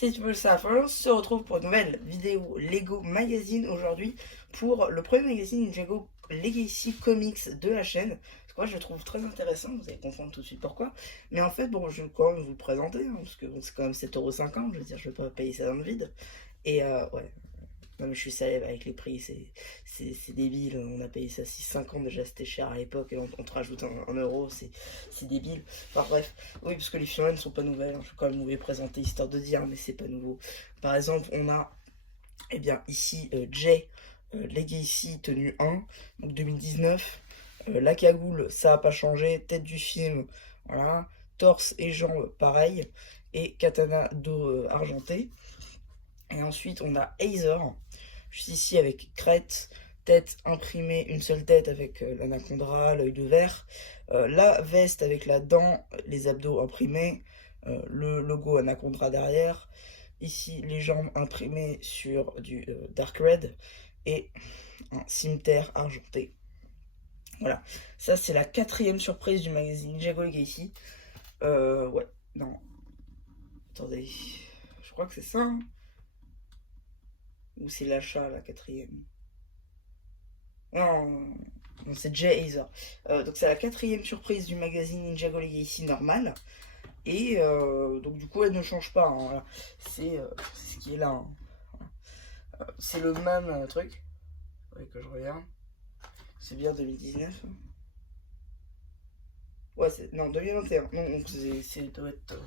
C'est Triple Sapphire se retrouve pour une nouvelle vidéo Lego Magazine aujourd'hui pour le premier magazine Ninjago Legacy Comics de la chaîne. Parce que moi je le trouve très intéressant, vous allez comprendre tout de suite pourquoi. Mais en fait, bon, je vais quand même vous le présenter, hein, parce que bon, c'est quand même 7,50 €, je veux dire, je vais pas payer ça dans le vide. Et ouais, non mais je suis salé avec les prix, c'est débile, on a payé ça 6,50 €, déjà c'était cher à l'époque, et on te rajoute un euro, c'est débile. Enfin bref, oui, parce que les figurines ne sont pas nouvelles, hein, je vais quand même vous les présenter histoire de dire, mais c'est pas nouveau. Par exemple, on a, eh bien, ici, Jay, Legacy tenue 1, donc 2019. La cagoule, ça n'a pas changé, tête du film, voilà, torse et jambes, pareil, et katana dos argenté. Et ensuite, on a Aether, juste ici avec crête, tête imprimée, une seule tête avec l'anacondra, l'œil de verre, la veste avec la dent, les abdos imprimés, le logo anacondra derrière, ici les jambes imprimées sur du dark red et un cimeterre argenté. Voilà, ça c'est la 4e surprise du magazine Ninjago Legacy. Ouais, non, attendez, je crois que c'est ça, hein. Ou c'est l'achat, la 4e? Non, non, c'est Jay Aether. Donc c'est la 4e surprise du magazine Ninjago Legacy normal. Et donc du coup elle ne change pas, hein, voilà. C'est ce qui est là, hein. C'est le même truc. Ouais, que je regarde. C'est bien 2019, hein. Ouais, c'est... Non, 2021. Non, donc doit être...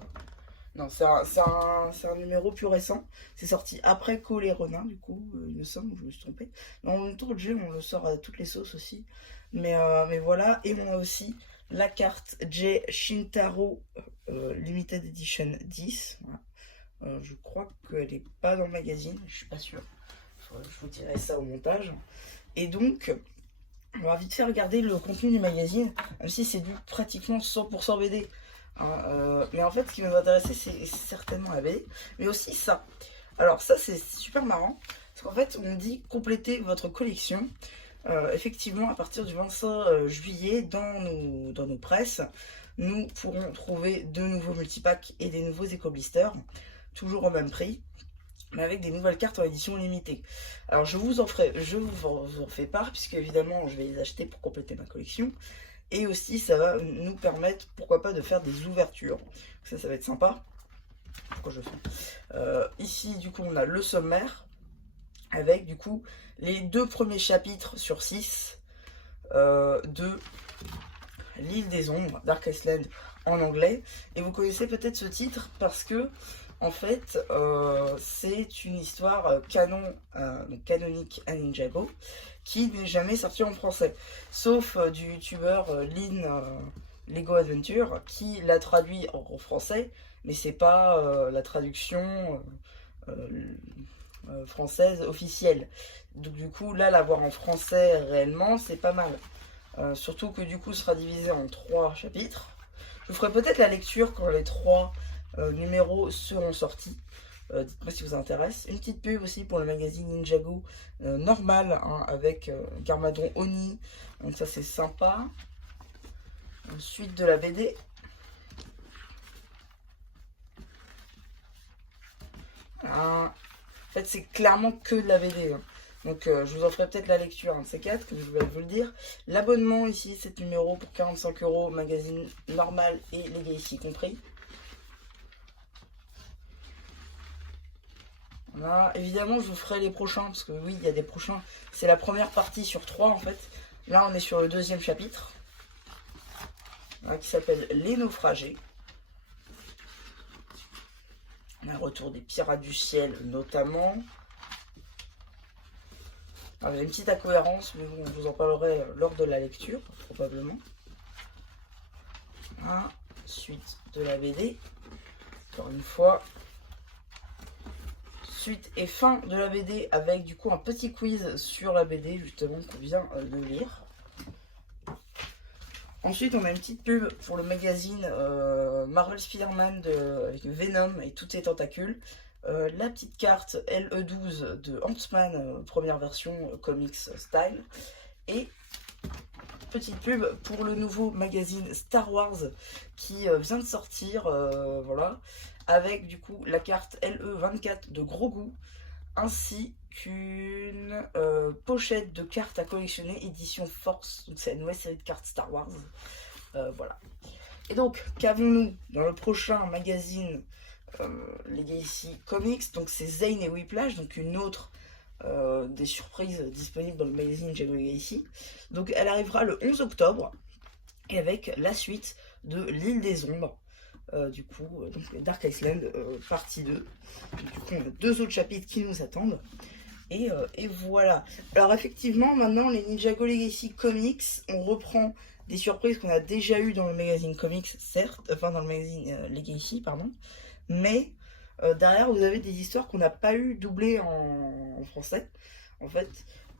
Non, c'est un numéro plus récent. C'est sorti après Cole et Ronin, du coup, il me semble, je me suis trompé. Mais en même temps, le jeu, on le sort à toutes les sauces aussi. Mais voilà, et on a aussi la carte J Shintaro Limited Edition 10. Voilà. Je crois qu'elle n'est pas dans le magazine, je suis pas sûr. Je vous dirai ça au montage. Et donc, on va vite fait regarder le contenu du magazine, même si c'est du pratiquement 100% BD. Hein, mais en fait, ce qui va nous intéresser, c'est certainement la BD, mais aussi ça. Alors ça, c'est super marrant, parce qu'en fait, on dit compléter votre collection. Effectivement, à partir du 25 juillet, dans nos presses, nous pourrons trouver de nouveaux multipacks et des nouveaux éco-blisters, toujours au même prix, mais avec des nouvelles cartes en édition limitée. Alors je vous en fais part, puisque évidemment je vais les acheter pour compléter ma collection. Et aussi ça va nous permettre, pourquoi pas, de faire des ouvertures. Ça va être sympa. Pourquoi je fais ici du coup on a le sommaire, avec du coup les 2 premiers chapitres sur 6 de l'île des ombres, Darkest Land en anglais. Et vous connaissez peut-être ce titre parce que en fait, c'est une histoire canonique à Ninjago qui n'est jamais sortie en français, sauf du youtubeur Lego Adventure qui l'a traduit en français, mais c'est pas la traduction française officielle. Donc du coup, là, l'avoir en français réellement, c'est pas mal. Surtout que du coup, ce sera divisé en 3 chapitres. Je vous ferai peut-être la lecture quand les 3 numéros seront sortis. Dites-moi si vous intéresse. Une petite pub aussi pour le magazine Ninjago normal, hein, avec Garmadon Oni. Donc ça c'est sympa. Ensuite de la BD. En fait c'est clairement que de la BD. Hein. Donc je vous en ferai peut-être la lecture, un de ces 4, que je vais vous le dire. L'abonnement ici, 7 numéros pour 45 €, magazine normal et Legacy compris. Là, évidemment, je vous ferai les prochains, parce que oui, il y a des prochains. C'est la première partie sur 3 en fait. Là, on est sur le 2e chapitre, là, qui s'appelle Les Naufragés. Un retour des pirates du ciel, notamment. Alors, il y a une petite incohérence, mais bon, je vous en parlerai lors de la lecture, probablement. Là, suite de la BD. Encore une fois. Suite et fin de la BD avec du coup un petit quiz sur la BD justement qu'on vient de lire. Ensuite on a une petite pub pour le magazine Marvel Spider-Man avec Venom et tous ses tentacules. La petite carte LE12 de Ant-Man, première version comics style. Et petite pub pour le nouveau magazine Star Wars qui vient de sortir, voilà, avec du coup la carte LE24 de Grogu, ainsi qu'une pochette de cartes à collectionner édition Force. Donc c'est la nouvelle série de cartes Star Wars. Voilà. Et donc, qu'avons-nous dans le prochain magazine Legacy Comics? Donc c'est Zane et Whiplash, donc une autre des surprises disponibles dans le magazine Ninjago Legacy. Donc elle arrivera le 11 octobre, et avec la suite de l'île des ombres. Du coup, donc Dark Island partie 2. Du coup, on a 2 autres chapitres qui nous attendent. Et voilà. Alors effectivement, maintenant, les Ninjago Legacy Comics, on reprend des surprises qu'on a déjà eues dans le magazine Comics, certes, enfin dans le magazine Legacy, pardon. Mais derrière, vous avez des histoires qu'on n'a pas eu doublées en français, en fait.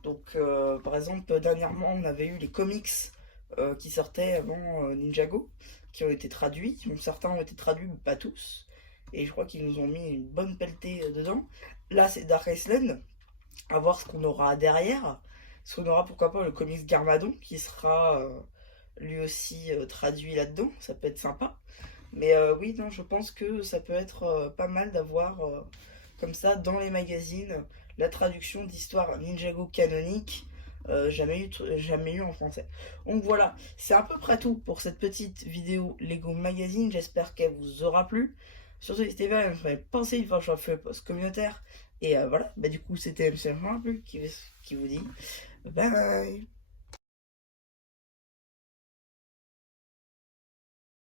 Donc, par exemple, dernièrement, on avait eu les comics qui sortaient avant Ninjago, qui ont été traduits. Donc, certains ont été traduits, mais pas tous. Et je crois qu'ils nous ont mis une bonne pelletée dedans. Là, c'est Dark Island. À voir ce qu'on aura derrière. Parce qu'on aura, pourquoi pas, le comics Garmadon, qui sera lui aussi traduit là-dedans. Ça peut être sympa. Mais oui, non, je pense que ça peut être pas mal d'avoir comme ça dans les magazines la traduction d'histoires Ninjago canoniques, jamais eu en français. Donc voilà, c'est à peu près tout pour cette petite vidéo Lego Magazine. J'espère qu'elle vous aura plu. Surtout, n'hésitez pas à me penser une fois que je fais le post communautaire. Et voilà, bah du coup, c'était MC qui vous dit bye bye.